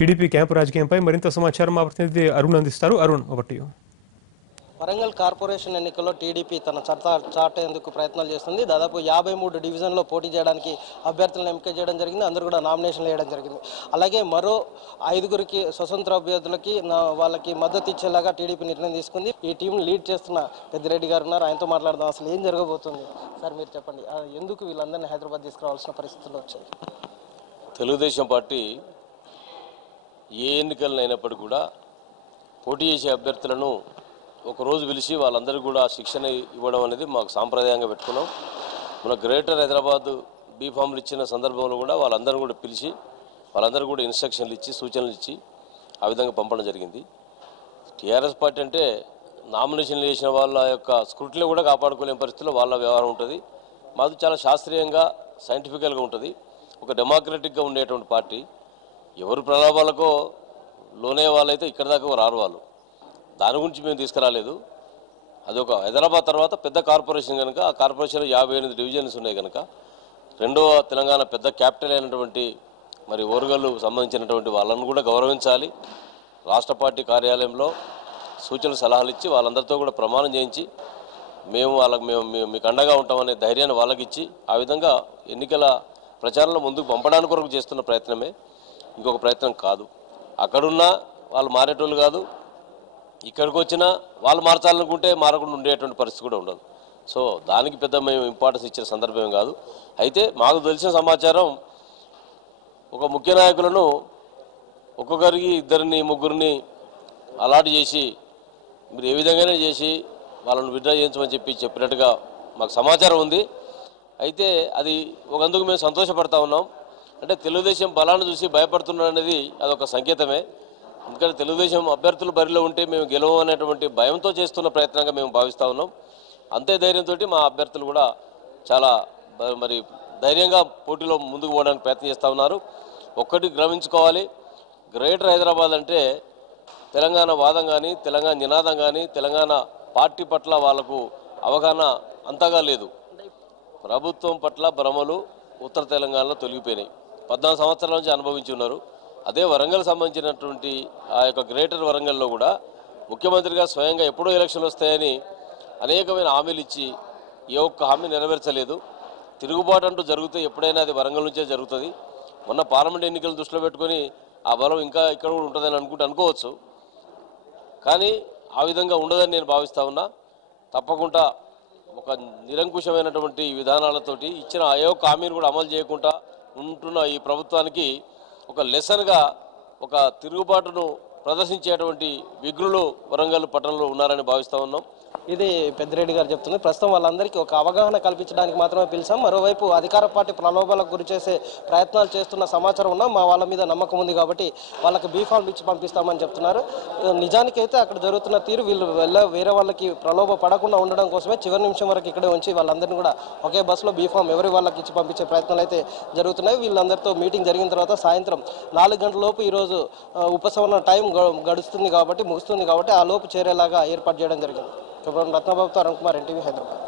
TDP camp రాజకీయంపై మరింత సమాచారం మా ప్రతినిధి అరుణ్ అందిస్తారు. Arun, over to you. Warangal corporation ఎన్నికల్లో టీడీపీ తన చాటేందుకు ప్రయత్నాలు చేస్తుంది. దాదాపు 53 డివిజన్లో పోటీ చేయడానికి అభ్యర్థులను ఎంపిక చేయడం జరిగింది. అందరూ కూడా నామినేషన్లు వేయడం జరిగింది. అలాగే మరో 5గురికి స్వతంత్ర అభ్యర్థులకి వాళ్ళకి మద్దతు ఇచ్చేలాగా టీడీపీ నిర్ణయం తీసుకుంది. ఈ టీం లీడ్ చేస్తున్న పెద్దిరెడ్డి గారు ఉన్నారు, ఆయనతో మాట్లాడదాం. అసలు ఏం జరగబోతుంది సార్, మీరు చెప్పండి. ఎందుకు వీళ్ళందరినీ హైదరాబాద్ తీసుకురావాల్సిన పరిస్థితులు వచ్చాయి? తెలుగుదేశం పార్టీ ఏ ఎన్నికలను అయినప్పటికీ కూడా పోటీ చేసే అభ్యర్థులను ఒకరోజు పిలిచి వాళ్ళందరికీ కూడా శిక్షణ ఇవ్వడం అనేది మాకు సాంప్రదాయంగా పెట్టుకున్నాం. మన గ్రేటర్ హైదరాబాద్ బీఫామ్లు ఇచ్చిన సందర్భంలో కూడా వాళ్ళందరూ కూడా పిలిచి వాళ్ళందరూ కూడా ఇన్స్ట్రక్షన్లు ఇచ్చి సూచనలు ఇచ్చి ఆ విధంగా పంపడం జరిగింది. టీఆర్ఎస్ పార్టీ అంటే నామినేషన్లు చేసిన వాళ్ళ యొక్క స్క్రూటినీ కూడా కాపాడుకోలేని పరిస్థితుల్లో వాళ్ళ వ్యవహారం ఉంటుంది. మాది చాలా శాస్త్రీయంగా సైంటిఫికల్గా ఉంటుంది. ఒక డెమోక్రటిక్గా ఉండేటువంటి పార్టీ. ఎవరు ప్రలోభాలకో లోనే వాళ్ళైతే ఇక్కడ దాకా రారు. వాళ్ళు దాని గురించి మేము తీసుకురాలేదు. అది ఒక హైదరాబాద్ తర్వాత పెద్ద కార్పొరేషన్ కనుక ఆ కార్పొరేషన్లో 58 డివిజన్స్ ఉన్నాయి కనుక రెండవ తెలంగాణ పెద్ద క్యాపిటల్ అయినటువంటి మరి ఓరుగల్లు సంబంధించినటువంటి వాళ్ళను కూడా గౌరవించాలి. రాష్ట్ర పార్టీ కార్యాలయంలో సూచనలు సలహాలు ఇచ్చి వాళ్ళందరితో కూడా ప్రమాణం చేయించి మేము మీకు అండగా ఉంటామనే ధైర్యాన్ని వాళ్ళకి ఇచ్చి ఆ విధంగా ఎన్నికల ప్రచారంలో ముందుకు పంపడానికి కొరకు చేస్తున్న ప్రయత్నమే, ఇంకొక ప్రయత్నం కాదు. అక్కడున్నా వాళ్ళు మారేటోళ్ళు కాదు, ఇక్కడికి వచ్చినా వాళ్ళు మార్చాలనుకుంటే మారకుండా ఉండేటువంటి పరిస్థితి కూడా ఉండదు. సో దానికి పెద్ద మేము ఇంపార్టెన్స్ ఇచ్చిన సందర్భం కాదు. అయితే మాకు తెలిసిన సమాచారం, ఒక ముఖ్య నాయకులను ఒక్కొక్కరికి 2-3 అలాట్ చేసి మీరు ఏ విధంగానే చేసి వాళ్ళను విత్డ్రా చేయించమని చెప్పినట్టుగా మాకు సమాచారం ఉంది. అయితే అది ఒకందుకు మేము సంతోషపడతా ఉన్నాం. అంటే తెలుగుదేశం బలాన్ని చూసి భయపడుతున్నారు అనేది అదొక సంకేతమే. ఎందుకంటే తెలుగుదేశం అభ్యర్థులు బరిలో ఉంటే మేము గెలవం అనేటువంటి భయంతో చేస్తున్న ప్రయత్నంగా మేము భావిస్తూ ఉన్నాం. అంతే ధైర్యంతో మా అభ్యర్థులు కూడా చాలా మరి ధైర్యంగా పోటీలో ముందుకు పోవడానికి ప్రయత్నం చేస్తూ ఉన్నారు. ఒక్కటి గమనించుకోవాలి, గ్రేటర్ హైదరాబాద్ అంటే తెలంగాణ వాదం కానీ తెలంగాణ నినాదం కానీ తెలంగాణ పార్టీ పట్ల వాళ్ళకు అవగాహన అంతగా లేదు. ప్రభుత్వం పట్ల భ్రమలు ఉత్తర తెలంగాణలో తొలగిపోయినాయి. 14 సంవత్సరాల నుంచి అనుభవించి ఉన్నారు. అదే వరంగల్ సంబంధించినటువంటి ఆ యొక్క గ్రేటర్ వరంగల్లో కూడా ముఖ్యమంత్రిగా స్వయంగా ఎప్పుడో ఎలక్షన్లు వస్తాయని అనేకమైన హామీలు ఇచ్చి ఏ ఒక్క హామీ నెరవేర్చలేదు. తిరుగుబాటు అంటూ జరిగితే ఎప్పుడైనా అది వరంగల్ నుంచే జరుగుతుంది. మొన్న పార్లమెంట్ ఎన్నికలు దృష్టిలో పెట్టుకొని ఆ బలం ఇంకా ఇక్కడ కూడా ఉంటుందని అనుకోవచ్చు. కానీ ఆ విధంగా ఉండదని నేను భావిస్తూ ఉన్నా. తప్పకుండా ఒక నిరంకుశమైనటువంటి విధానాలతోటి ఇచ్చిన ఏ ఒక్క హామీని కూడా అమలు చేయకుండా ఉంటున్న ఈ ప్రభుత్వానికి ఒక లెసన్గా ఒక తిరుగుబాటును ప్రదర్శించేటువంటి విఘ్నులు వరంగల్ పట్టణంలో ఉన్నారని భావిస్తూ ఉన్నాం. ఇది పెద్దిరెడ్డి గారు చెప్తుంది. ప్రస్తుతం వాళ్ళందరికీ ఒక అవగాహన కల్పించడానికి మాత్రమే పిలిచాం. మరోవైపు అధికార పార్టీ ప్రలోభాలకు గురి చేసే ప్రయత్నాలు చేస్తున్న సమాచారం ఉన్నా మా వాళ్ళ మీద నమ్మకం ఉంది కాబట్టి వాళ్ళకి బీఫామ్ ఇచ్చి పంపిస్తామని చెప్తున్నారు. నిజానికైతే అక్కడ జరుగుతున్న తీరు వీళ్ళు వేరే వాళ్ళకి ప్రలోభ పడకుండా ఉండడం కోసమే చివరి నిమిషం వరకు ఇక్కడే ఉంచి వాళ్ళందరినీ కూడా ఒకే బస్సులో బీఫామ్ ఎవరి వాళ్ళకి ఇచ్చి పంపించే ప్రయత్నాలు అయితే జరుగుతున్నాయి. వీళ్ళందరితో మీటింగ్ జరిగిన తర్వాత సాయంత్రం 4 గంటల లోపు ఈరోజు ఉపశమన టైం ముగుస్తుంది కాబట్టి ఆ లోపు చేరేలాగా ఏర్పాటు చేయడం జరిగింది. రత్నబాబుతో అరుణ్ కుమార్, ఎన్టీవీ, హైదరాబాద్.